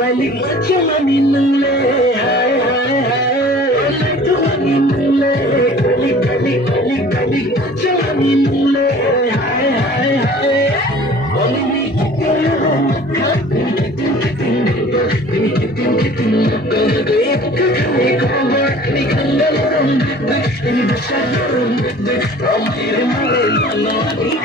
balik macam manin le, hai hai hai. Tu manin le, balik macam manin le, hai hai hai. Boleh ni kita romkan, ini kandang orang dek, ini besar orang dek, ramai ramai ini